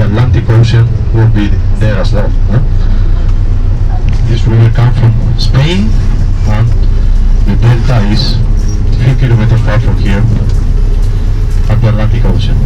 the Atlantic Ocean will be there as well. This river comes from Spain, and the delta is a few kilometers far from here at the Atlantic Ocean.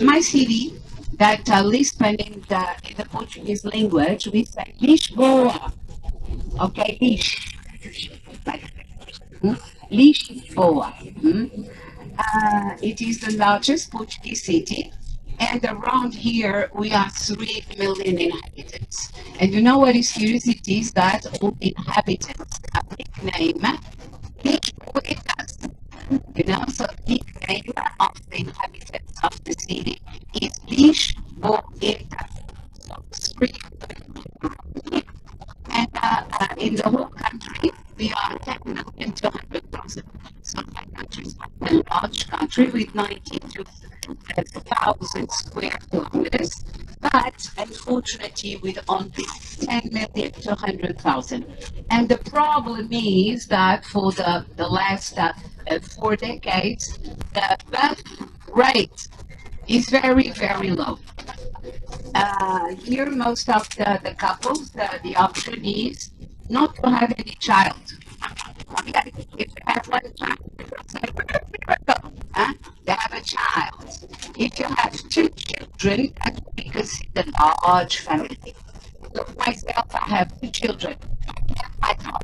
My city that Lisbon in the Portuguese language, we say Lisboa. Okay, Lisboa. It is the largest Portuguese city, and around here we are 3 million inhabitants. And you know what is curious? It is that all inhabitants have nickname Lisboetas. So nickname of the inhabitants of the city Lisbon. So three. And in the whole country, we are 10,200,000. So my country is quite a large country with 92,000 square kilometers, but unfortunately with only 10,200,000. And the problem is that for the last 4 decades, the birth rate is very, very low. Here, most of the couples, the option is not to have any child. Okay, if you have one child, it's a miracle. Huh? They have a child. If you have two children, that would be considered a large family. Look, myself, I have two children. Myself.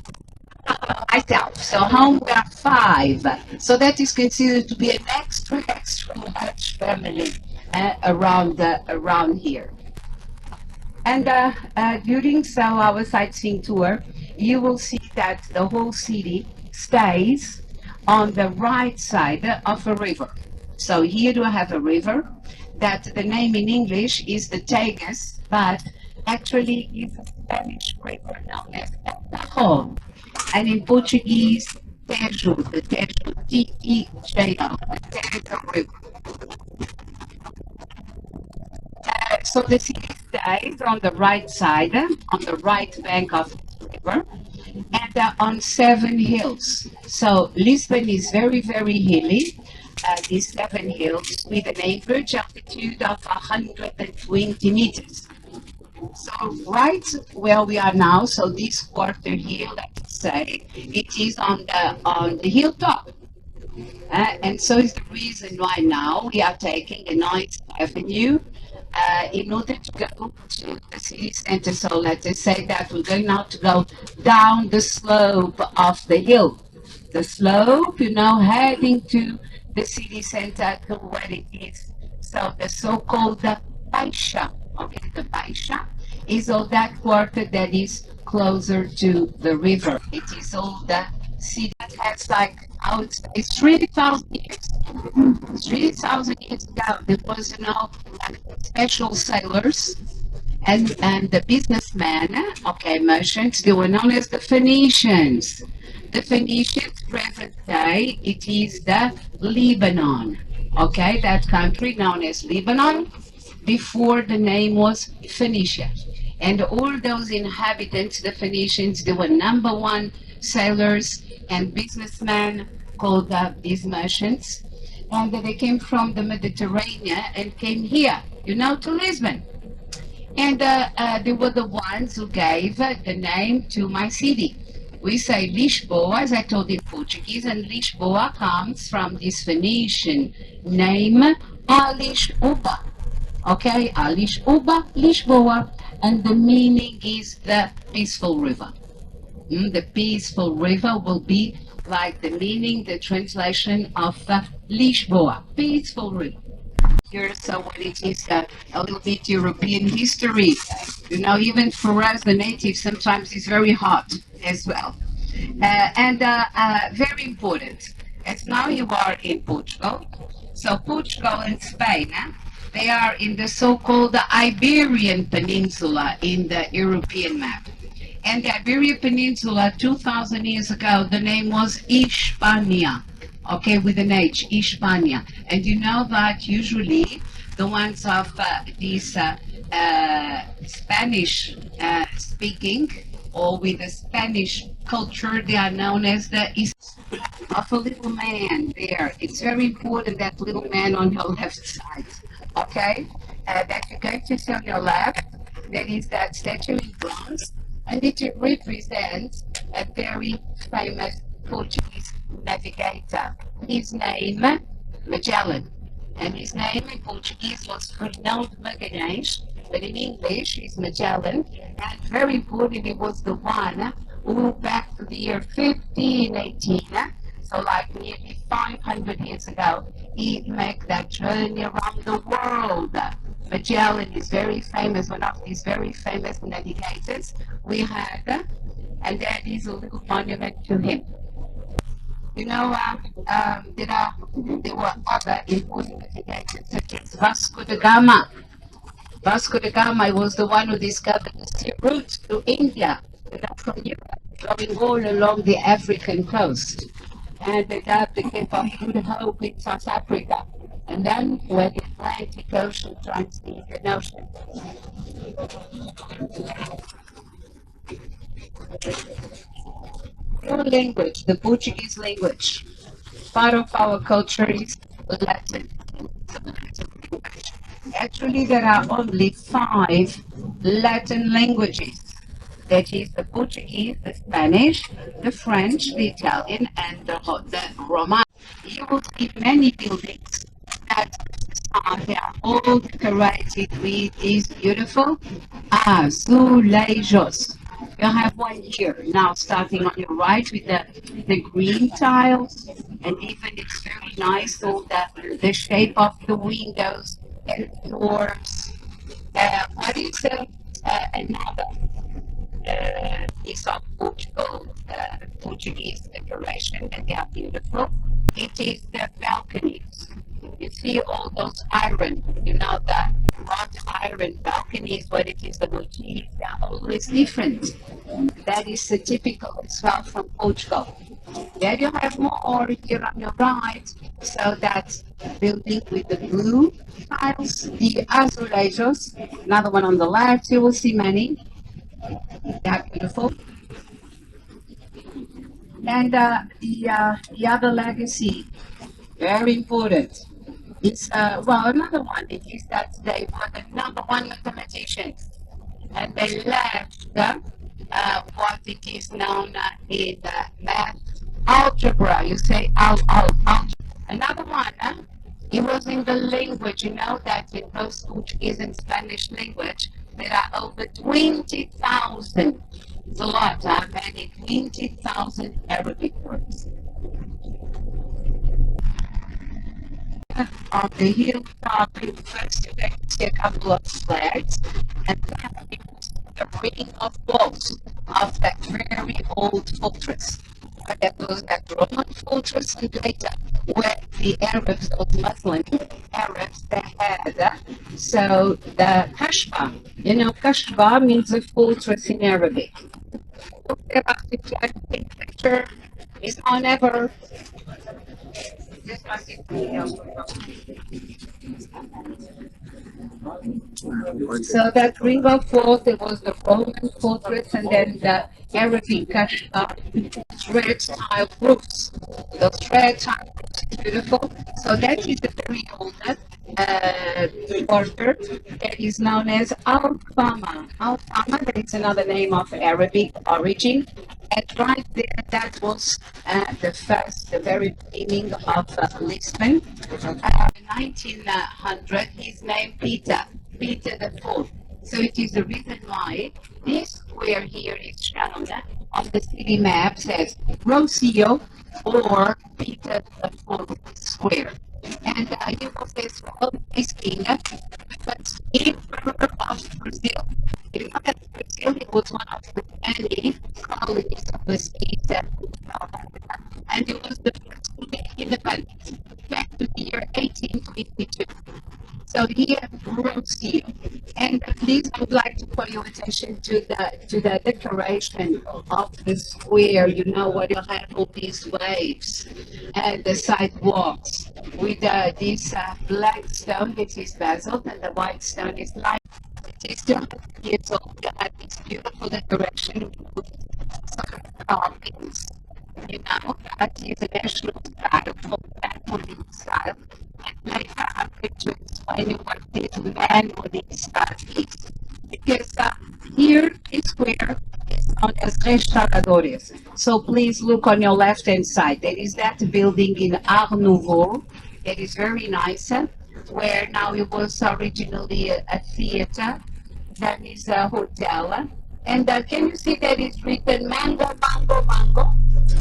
So home we are five. So that is considered to be an extra, extra large family around here. And during our sightseeing tour, you will see that the whole city stays on the right side of a river. So here you have a river that the name in English is the Tagus, but actually is a Spanish river known as Tajo. And in Portuguese, Tejo, the Tejo, Tejo, the Tejo River. So the city stays on the right side, on the right bank of the river, and on 7 hills. So Lisbon is very, very hilly. These 7 hills with an average altitude of 120 meters. So right where we are now, so this quarter here, let's say, it is on the hilltop. And so is the reason why now we are taking a nice avenue in order to go to the city center. So let us say that we're going now to go down the slope of the hill. The slope, heading to the city center to where it is. So the so-called Baixa, okay, the Baixa is all that quarter that is closer to the river. It is all the city that has like, I would say, it's 3,000 years. 3,000 years ago, there was, like special sailors and the businessmen, okay, merchants, they were known as the Phoenicians. The Phoenicians, present day, it is the Lebanon, okay, that country known as Lebanon, before the name was Phoenicia. And all those inhabitants, the Phoenicians, they were number one sailors and businessmen called these merchants. And they came from the Mediterranean and came here, to Lisbon. And they were the ones who gave the name to my city. We say Lisboa, as I told in Portuguese, and Lisboa comes from this Phoenician name, Alishuba. Okay, Alishuba, Lisboa, and the meaning is the peaceful river. The peaceful river will be like the meaning, the translation of Lisboa, peaceful river. Here, so when it is a little bit European history, even for us, the natives, sometimes it's very hot as well. And very important, as now you are in Portugal, so Portugal and Spain, they are in the so-called Iberian Peninsula in the European map. And the Iberian Peninsula, 2,000 years ago, the name was Hispania. Okay, with an H, Hispania. And you know that usually the ones of these Spanish speaking or with a Spanish culture, they are known as the of a little man there. It's very important, that little man on your left side. Okay, that you're going to see on your left, that is that statue in bronze, and it represents a very famous Portuguese navigator. His name, Magellan, and his name in Portuguese was Fernão de Magalhães, but in English is Magellan, and very important, he was the one who, back to the year 1518, so like nearly 500 years ago, he made that journey around the world. Magellan is very famous, one of these very famous navigators we had, and that is a little monument to him. There were other important navigators such as Vasco da Gama. Vasco da Gama was the one who discovered the sea route to India, from Europe, going all along the African coast. And they got the Cape of Good Hope in South Africa. And then when the Atlantic Ocean joins the Indian Ocean. Your language, the Portuguese language, part of our culture is Latin. Actually, there are only five Latin languages. That is the Portuguese, the Spanish, the French, the Italian, and the Romance. You will see many buildings that they are all decorated with these beautiful azulejos. You have one here now, starting on your right with the green tiles, and even it's very nice. So the shape of the windows and doors. What is another piece of Portuguese decoration, and they are beautiful? It is the balconies. You see all those iron, the wrought iron balconies, what it is, the motif, they are always different. That is typical as well from Portugal. There you have more here on your right. So that's building with the blue tiles, the azulejos. Another one on the left, you will see many. They're beautiful. And the other legacy, very important. It's another one. It is that they were the number one mathematicians, and they left what it is known in math algebra. You say algebra. Another one. It was in the language. You know that in both Portuguese and Spanish language, there are over 20,000. It's a lot. Many 20,000 Arabic words. On the hilltop, first you can see a couple of flags, and then you see the ring of walls of that very old fortress. That was that Roman fortress, and later when the Arabs, those Muslim Arabs, they had so the Kashba. Kashba means a fortress in Arabic. About the flag picture is on ever. So that river fort, it was the Roman fortress, and then the Arabic red tile roofs. Those red tile roofs is beautiful. So that is the very oldest border that is known as Al Fama. Al Fama, that is another name of Arabic origin. And right there, that was the very beginning of Lisbon. 1900, his name Peter the Fourth. So it is the reason why this square here is shown on the city map says Rocio or Peter the Fourth Square. And he was as well this king, but emperor of Brazil. You know that Brazil was one of the many colonies of the East and it was the first to be independent back to the year 1822. So here, Rocio. And please, I would like to call your attention to the decoration of the square. You know what you have all these waves and the sidewalks with this black stone, which is basalt, and the white stone is lime. It is 200 years old. You have this beautiful decoration with some carvings. That is a national style, for family style. And later I'm going to explain you what this manually style is. Because here is where it's known as restauradores. So please look on your left hand side. There is that building in Art Nouveau. It is very nice, where now it was originally a theater. That is a hotel. And can you see that it's written mango, mango, mango?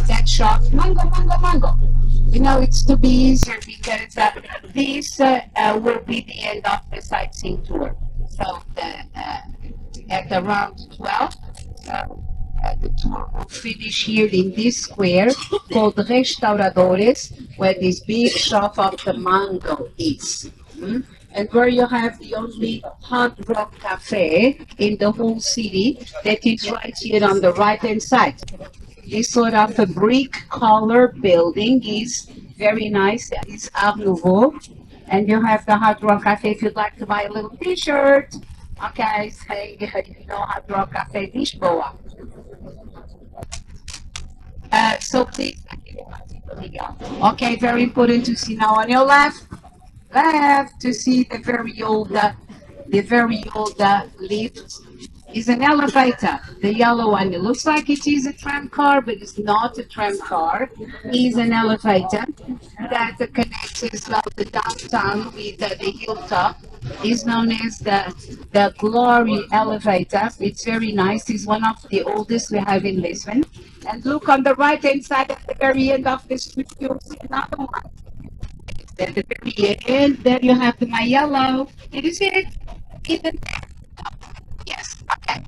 That shop, mango, mango, mango. It's to be easier because this will be the end of the sightseeing tour. So at around 12, The tour will finish here in this square called Restauradores, where this big shop of the mango is. And where you have the only Hard Rock Cafe in the whole city that is right here on the right hand side. This sort of a brick color building is very nice. It's Art Nouveau. And you have the Hard Rock Cafe if you'd like to buy a little t-shirt. Okay, saying, Hard Rock Cafe Lisboa. So please, okay, very important to see now on your left to see the very old lift is an elevator, the yellow one. It looks like it is a tram car, but it's not a tram car. It's an elevator that connects as well the downtown with the hilltop. It's known as the Glory Elevator. It's very nice. It's one of the oldest we have in Lisbon. And look on the right hand side at the very end of the street, you'll see another one. At the very end, there you have the my yellow. Did you see it? Yes, okay.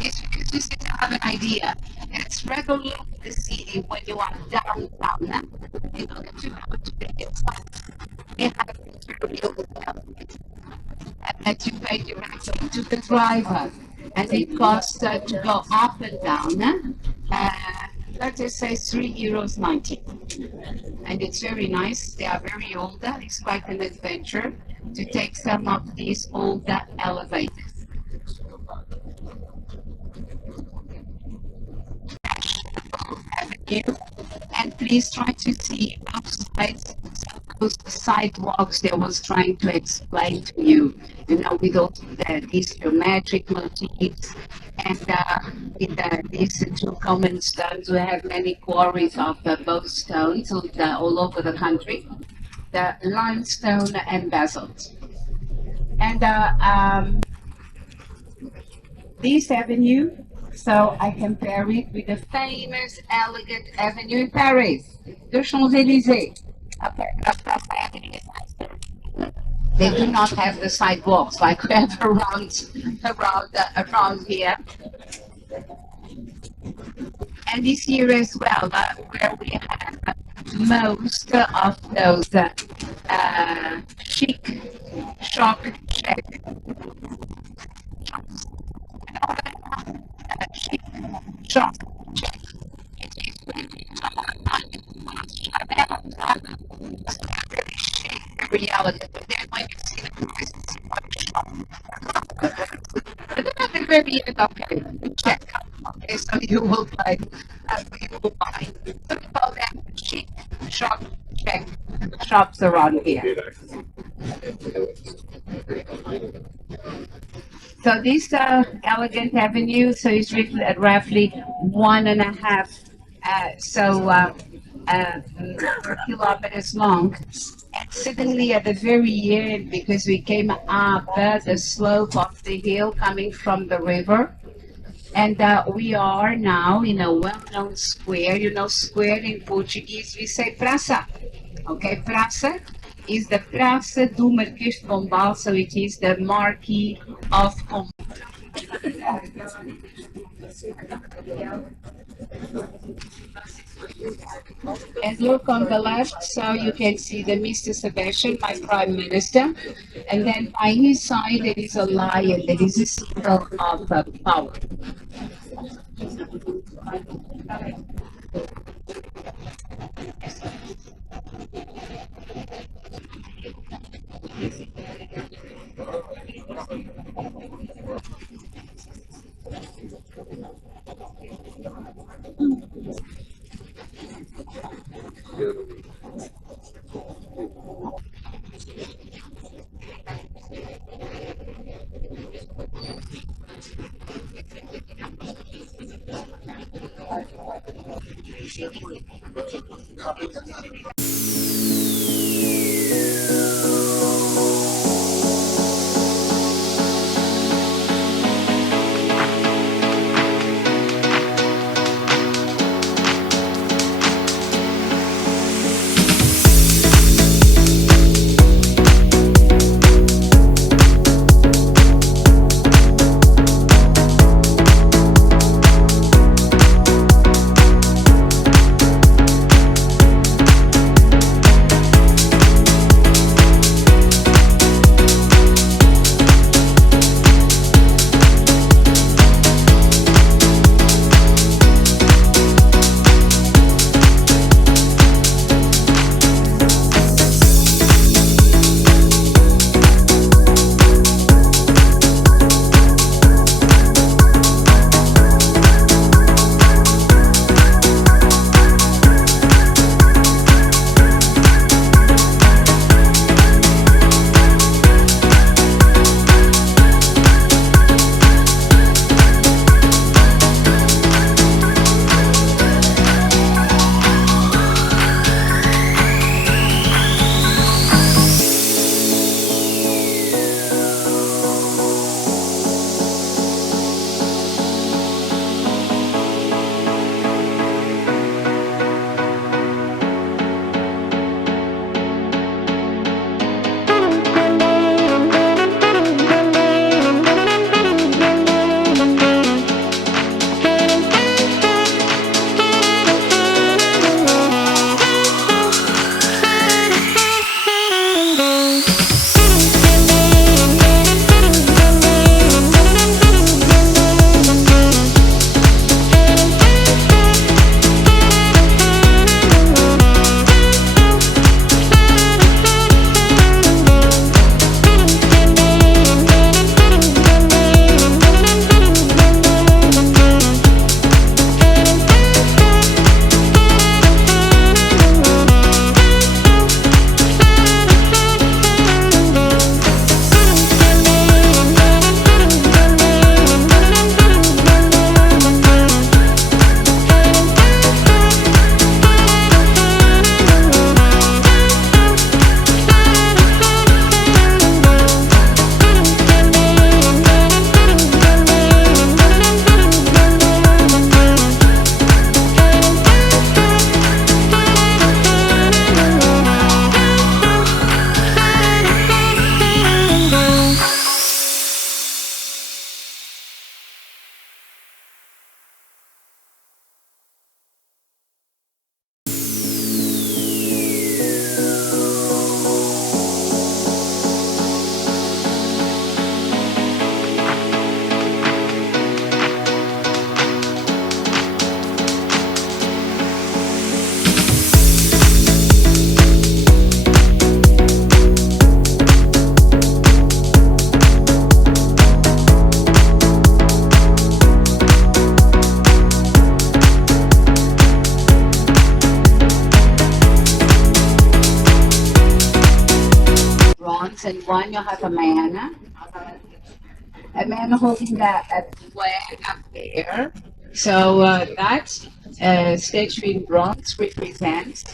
It's because just to have an idea. It's regular the city when you are downtown. In order to go to the hillside, you have to be that you pay directly to the driver. And it costs to go up and down. Let's just say €3.90. And it's very nice. They are very old. It's quite an adventure to take some of these older elevators. Avenue. And please try to see outside those sidewalks that I was trying to explain to you, with all these geometric motifs. And in these two common stones, we have many quarries of both stones all over the country, the limestone and basalt. And this avenue, so I compare it with the famous, elegant avenue in Paris, the Champs-Élysées. They do not have the sidewalks like we have around here. And this here as well, where we have most of those chic shop shop. Reality, but then when you see the prices, but then at the very end, okay, check. Okay, so you will buy. So we call them cheap shop check shops around here. So this elegant avenue, so it's roughly 1.5 kilometers long. And suddenly at the very end, because we came up the slope of the hill coming from the river, and we are now in a well-known square. Square in Portuguese, we say praça. Okay, praça is the Praça do Marquês de Pombal, so it is the Marquis of Pombal. And look on the left, so you can see the Mr. Sebastian, my Prime Minister. And then by his side, there is a lion that is a symbol of power. and one you have a man holding a flag up there. So that statue in bronze represents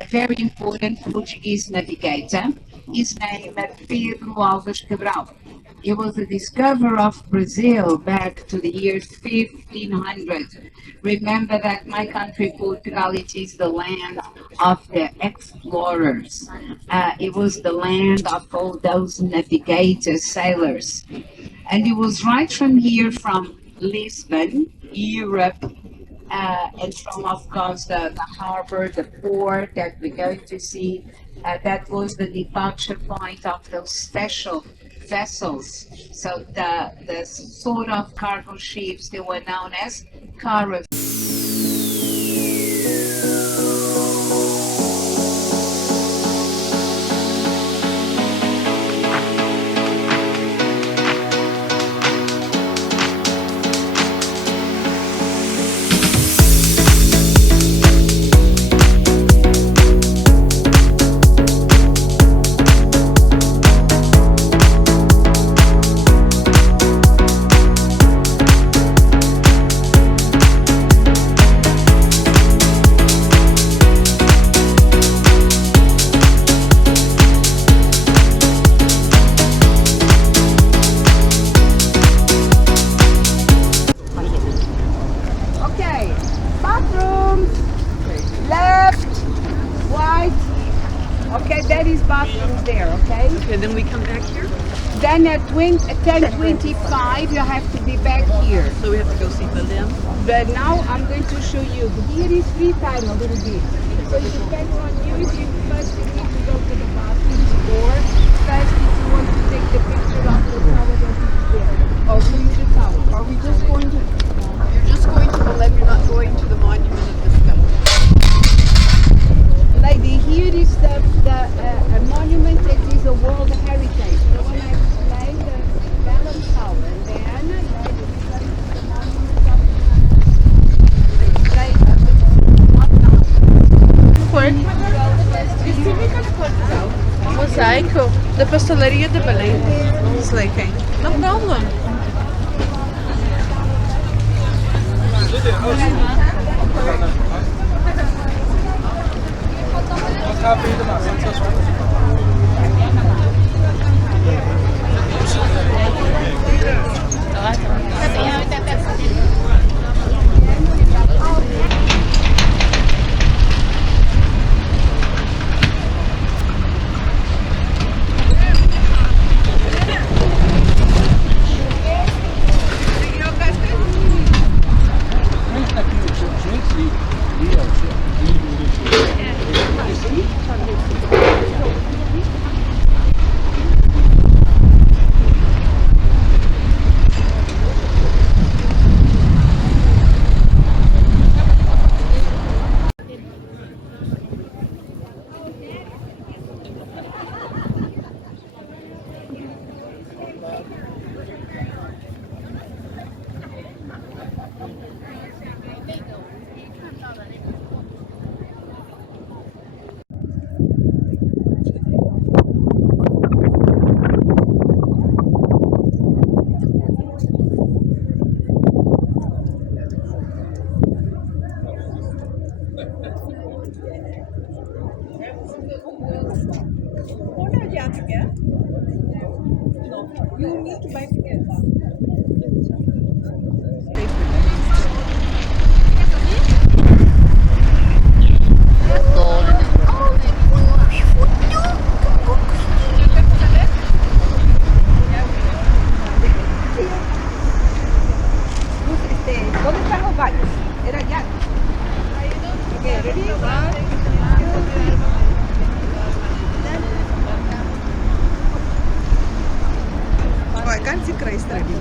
a very important Portuguese navigator. His name is Pedro Alves Cabral. He was the discoverer of Brazil back to the year 1500. Remember that my country, Portugal, it is the land of the explorers. It was the land of all those navigators, sailors. And it was right from here, from Lisbon, Europe, and from, of course, the harbor, the port that we're going to see. That was the departure point of those special vessels. So the sort of cargo ships, they were known as caravans. Bathrooms there, okay? Okay, then we come back here? Then at 10:25 you have to be back here. So we have to go see Berlin? But now I'm going to show you. Here is free time a little bit. So it depends on you if you first you need to go to the bathrooms, or first if you want to take the picture of the tower that is there. Or use the tower. Are we just going to... You're just going to Berlin, you're not going to the monument of discovery? Lady, here is the monument that is a World Heritage. The one I explained, the Bellum Tower. And then the monument of Mosaico, the Pastelaria de Belém. It's like, no problem. You need to buy tickets. ¿Dónde están los baños? Era allá. Okay, ready? Oh, I can't see Christ ready.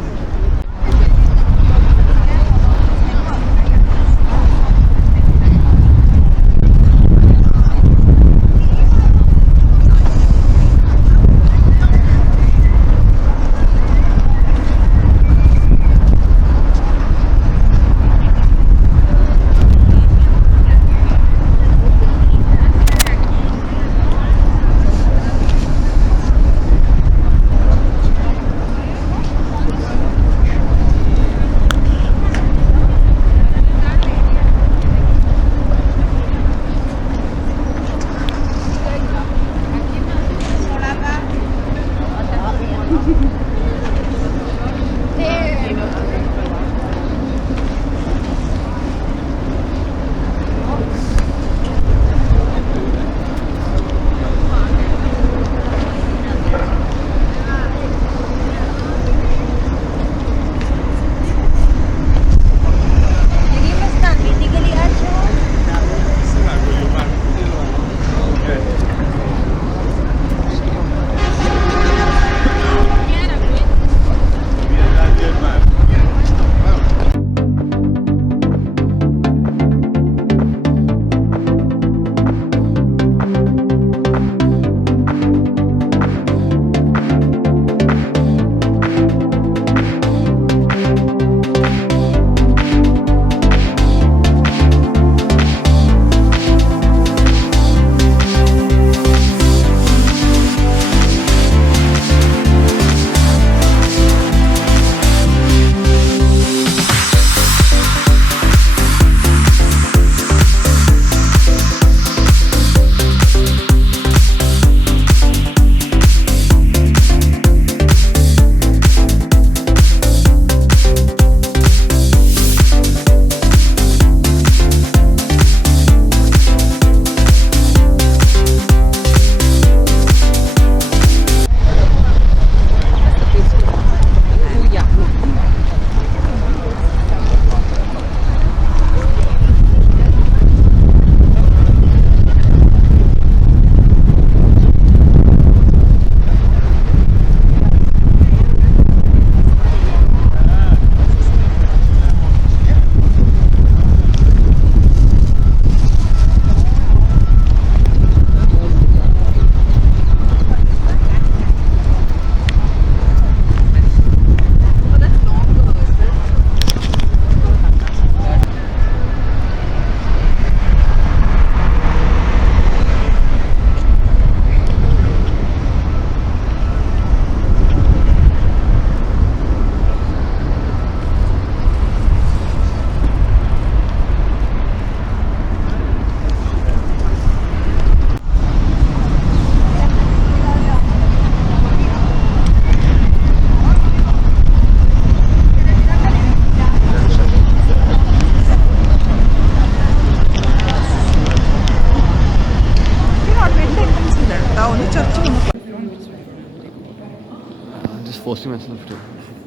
just forcing myself to.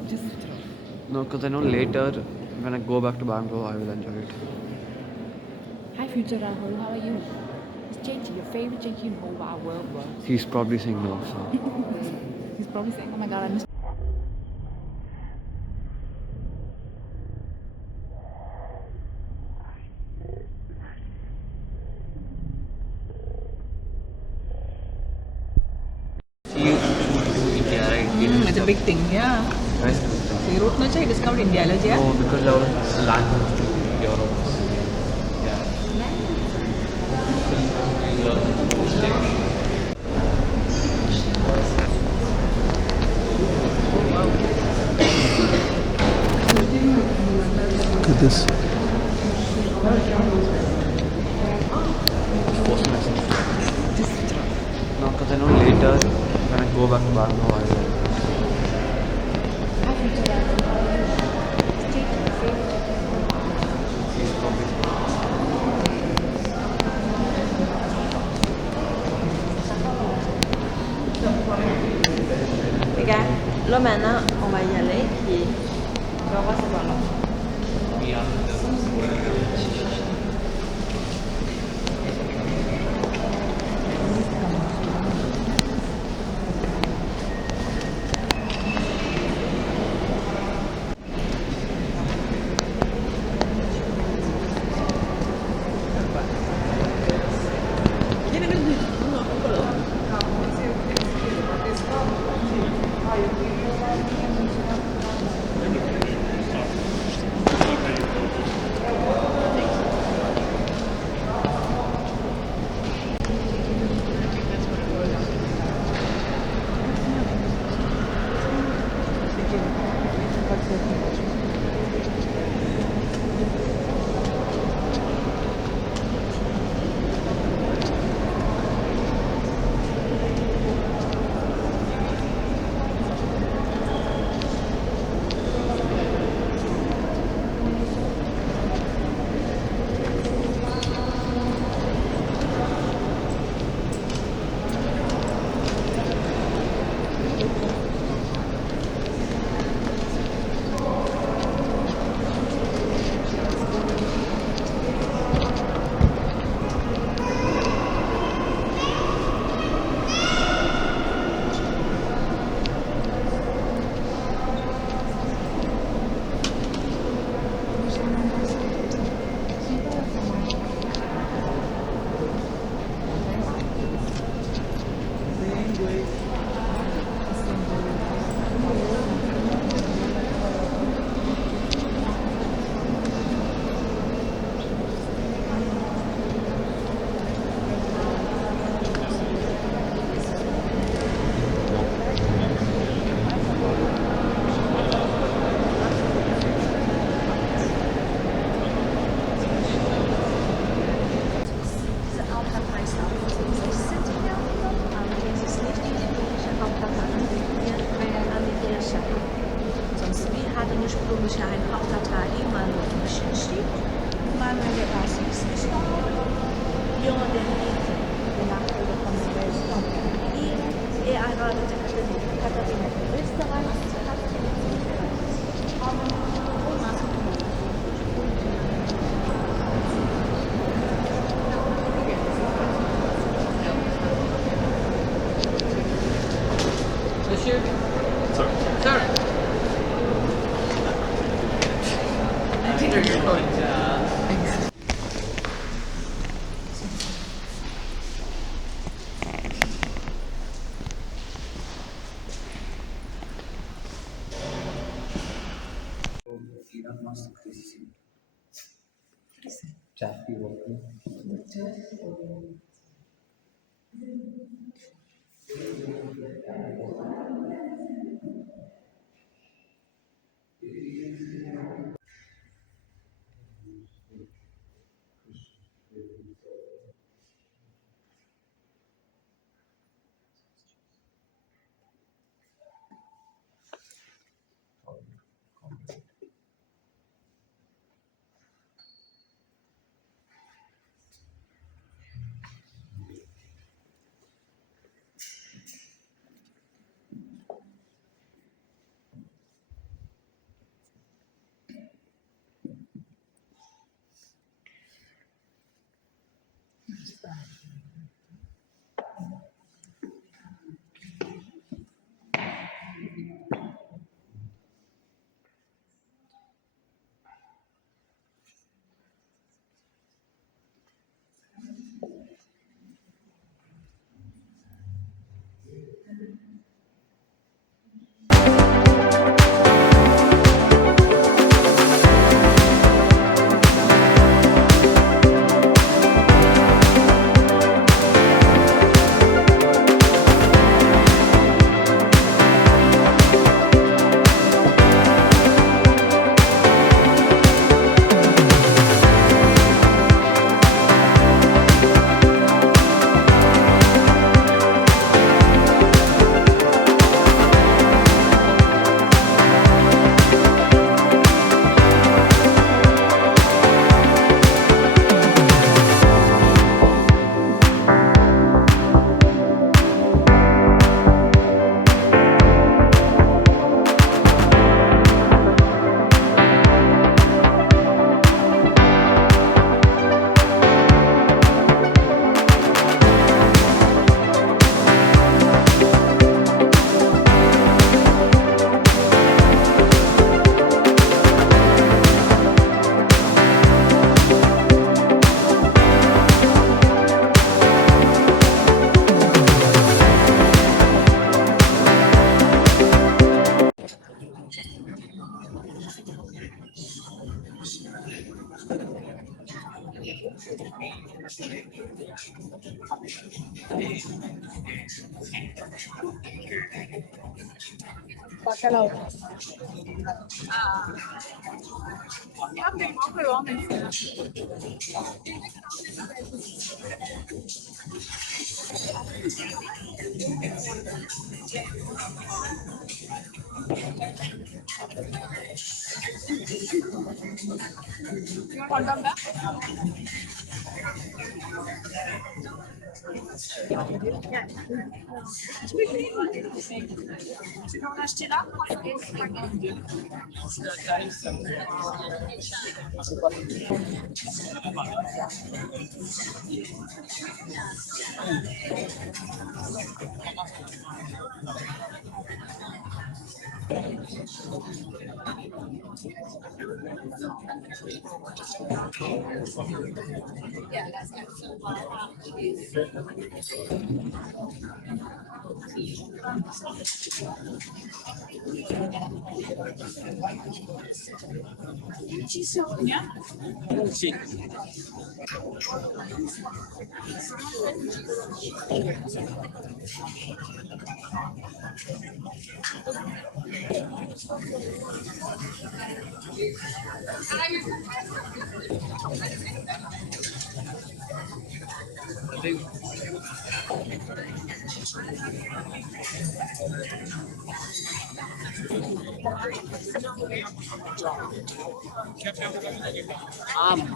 Just No, because I know later when I go back to Bangalore, I will enjoy it. hi, future Rahul. How are you? Is JT your favorite JT in the whole wide world? Bro? He's probably saying no, so. He's probably saying, "Oh my God, I missed." India, right? It's a big thing, yeah. Right? So you wrote no he discovered India, yeah? No, because I was language to Europe. Look at this. Forcing myself to. No, because I know later when I go back to Bangalore, I will. Hi, future Rahul. Is JT your favorite? He's probably. Les gars, là maintenant, on va y aller, puis on va voir c'est quoi là. ursprüngliche ein Hauptdatei Manuel beschäftigt. Manuel Erasmus gestorben. Junge Benedikte, der Nachfolger von Manuel er heiratete Katharina von Österreich, Monsieur? Sorry. Sorry. You're going to...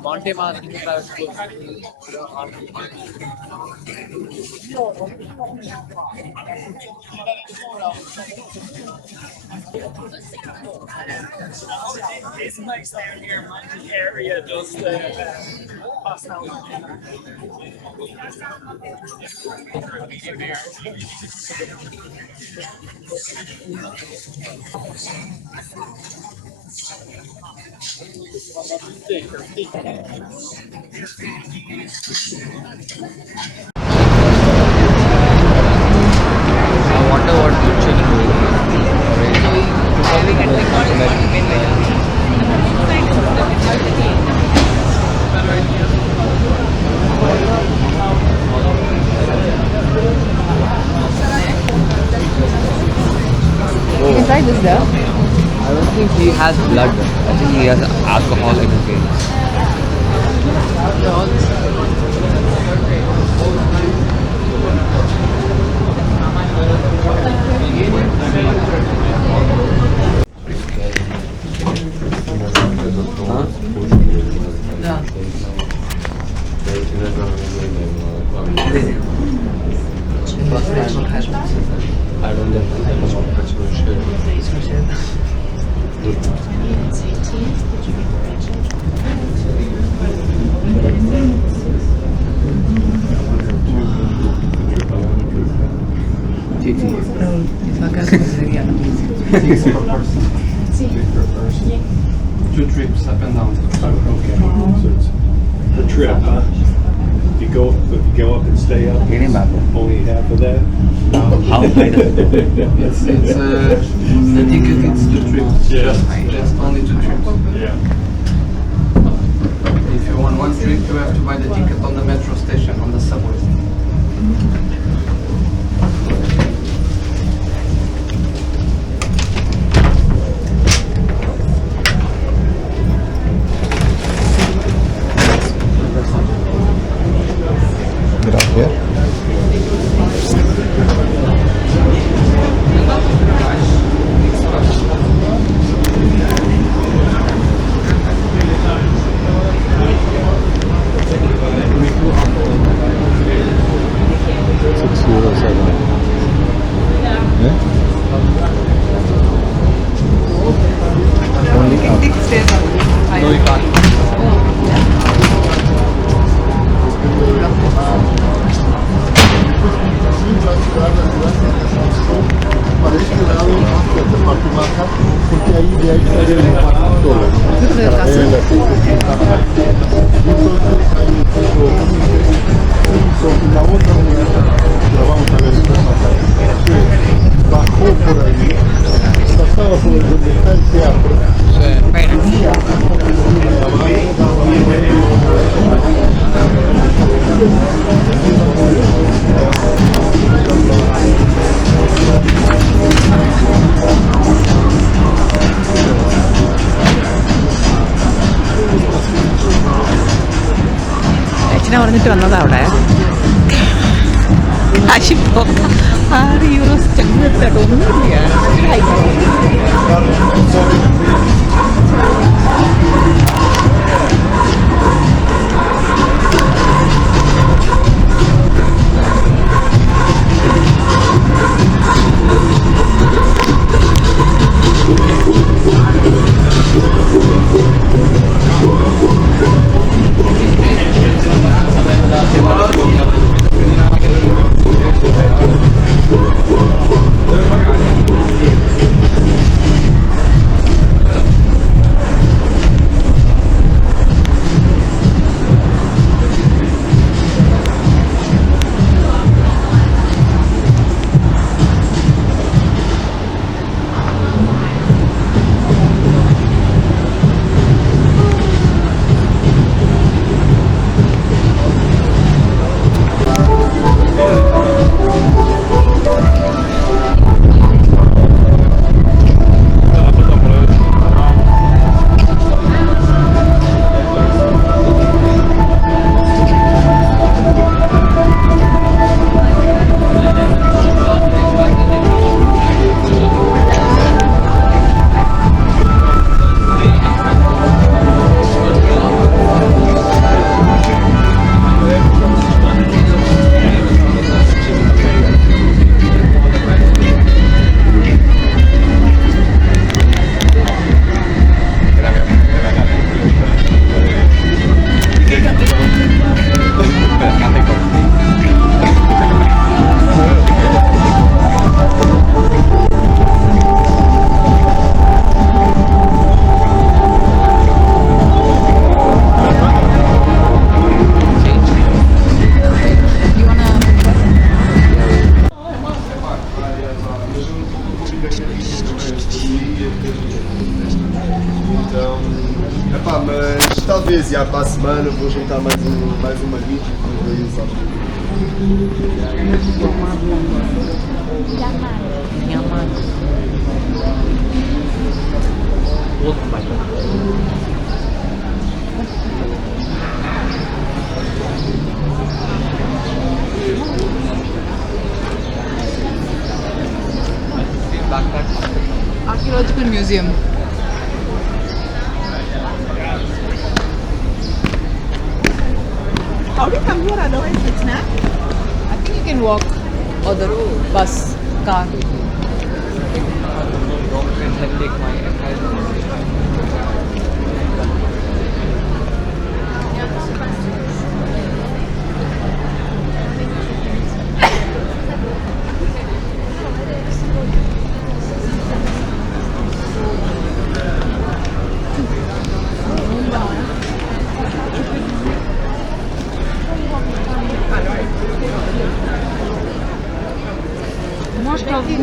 Monte Martin Private School. It's nice down here, my area just I wonder what good chili You can try this though. I don't think he has blood. I think he has alcohol in his veins. Two trips up and down. Okay. So it's per trip, huh? If you go up and stay up, only half of that. How high does it go? It's the ticket. It's two trips. Just only two trips. Yeah. If you want one trip, you have to buy the ticket on the metro station on the subway. അച്ഛനെ പറഞ്ഞിട്ട് വന്നതാ അവിടെ കാശിപ്പോ 6 euros ചങ്ങത്തായിട്ട് ഒന്നുമില്ല. Então, epá, mas talvez já para a semana vou juntar mais uma guia e ver isso. Archaeological Museum. How do you come here otherwise it's not? I think you can walk or the bus, car. Moi je t'avoue,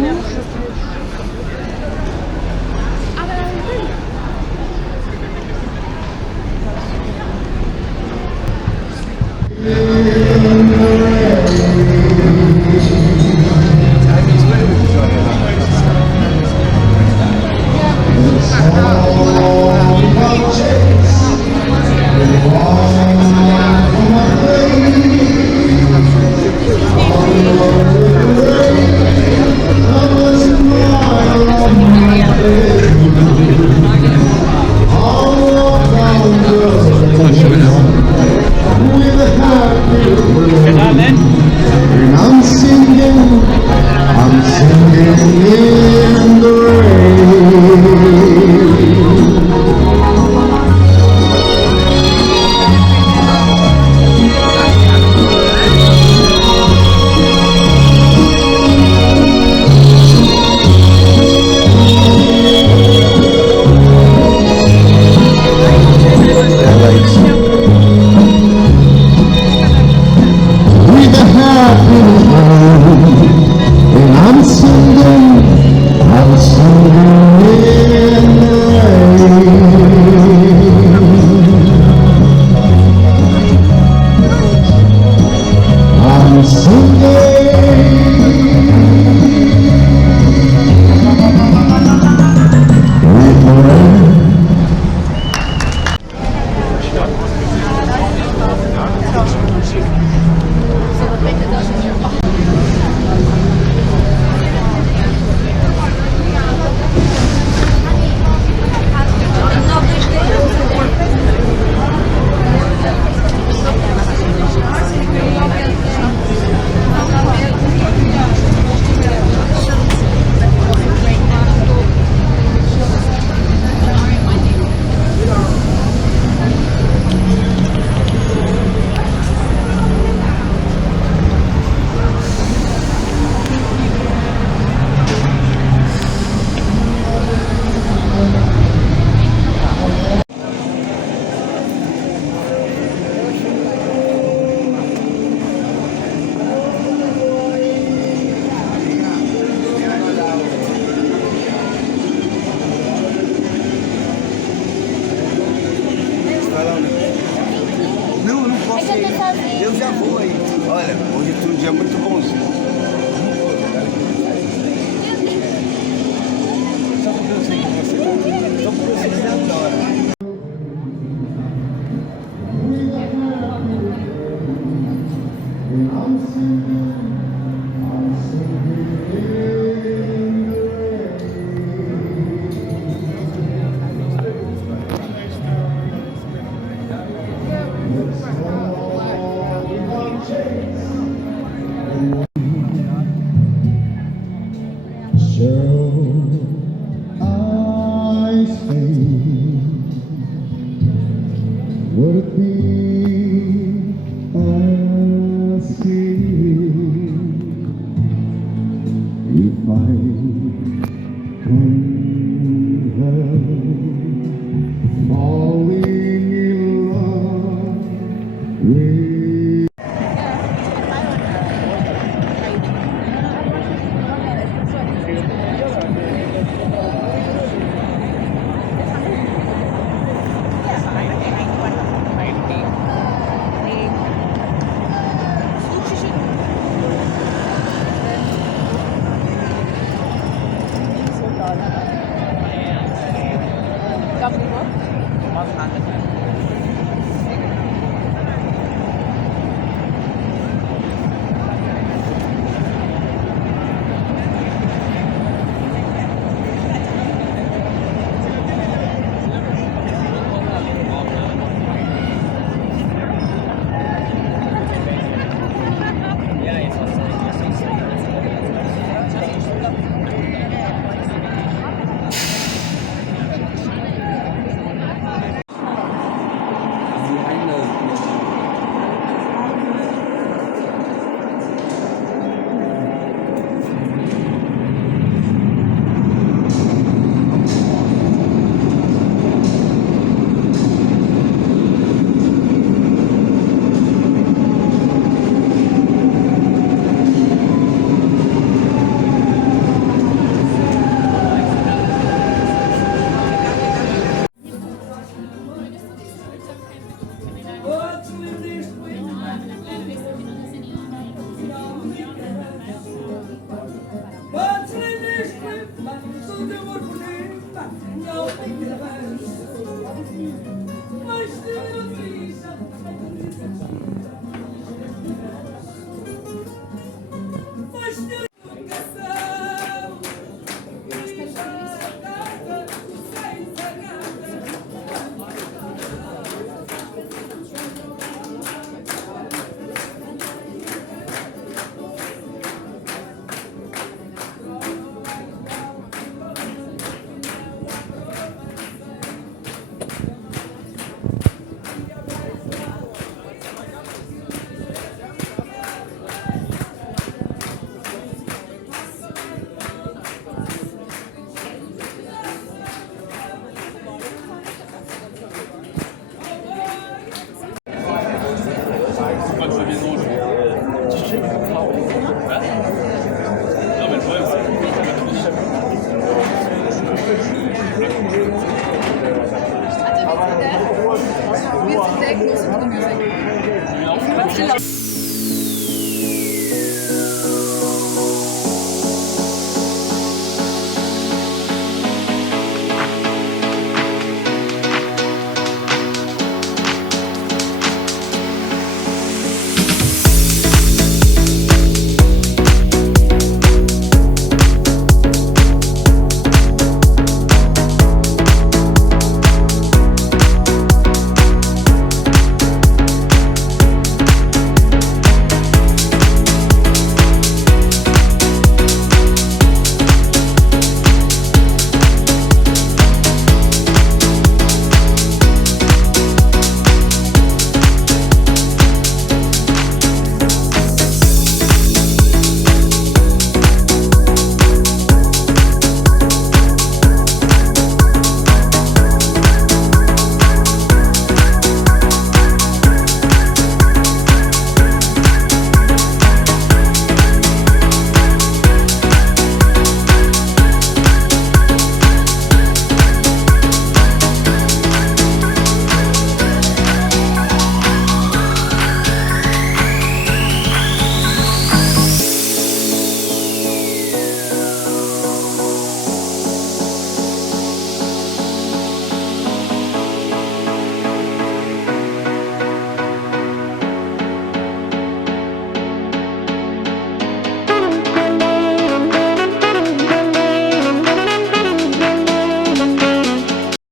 vou aí. Olha, hoje foi um dia muito bonzinho. Só porque eu sei que você, só porque eu sei que você adora. Would it be a sin if I couldn't help falling in love with Mas nada.